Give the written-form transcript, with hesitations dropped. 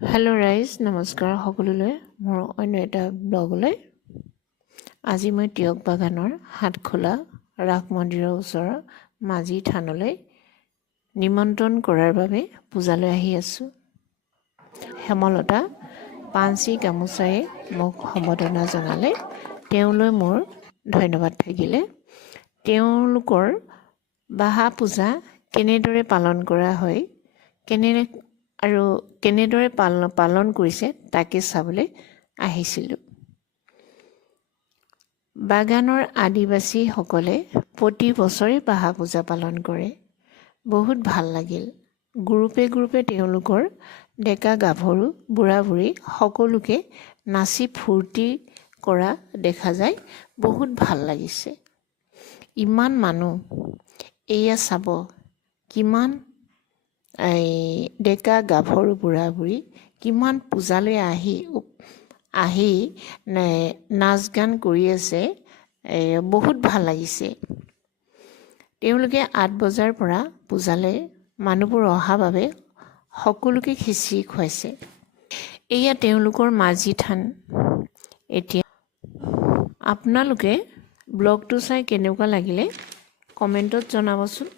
Hello' ৰাইজ, নমস্কাৰ সকলোলৈ। মোৰ অন্য এটা ব্লগলৈ আজি মই টিয়ক বাগানৰ হাটখোলা ৰাস মন্দিৰৰ ওচৰৰ মাজি থানলৈ নিমন্ত্ৰণ কৰাৰ বাবে পূজালৈ আহি আছোঁ। হেমলতা পাঞ্চি গামোচাৰে মোক সম্বৰ্ধনা জনালে, তেওঁলৈ মোৰ ধন্যবাদ থাকিলে। তেওঁলোকৰ বাহা পূজা কেনেদৰে পালন কৰা হয়, কেনেদৰে পালন কৰিছে তাকে চাবলৈ আহিছিলোঁ। বাগানৰ আদিবাসীসকলে প্ৰতি বছৰে বাহা পূজা পালন কৰে। বহুত ভাল লাগিল। গ্ৰুপে তেওঁলোকৰ ডেকা গাভৰু বুঢ়া বুঢ়ী সকলোকে নাচি ফূৰ্তি কৰা দেখা যায়। বহুত ভাল লাগিছে। ইমান মানুহ, এয়া চাব কিমান ডেকা গাভৰু বুঢ়া বুঢ়ী কিমান পূজালৈ আহি নাচ গান কৰি আছে। বহুত ভাল লাগিছে। তেওঁলোকে 8 বজাৰ পৰা পূজালৈ মানুহবোৰ অহাৰ বাবে সকলোকে খিচিৰি খুৱাইছে। এয়া তেওঁলোকৰ মাজি থান। এতিয়া আপোনালোকে ব্লগটো চাই কেনেকুৱা লাগিলে কমেণ্টত জনাবচোন।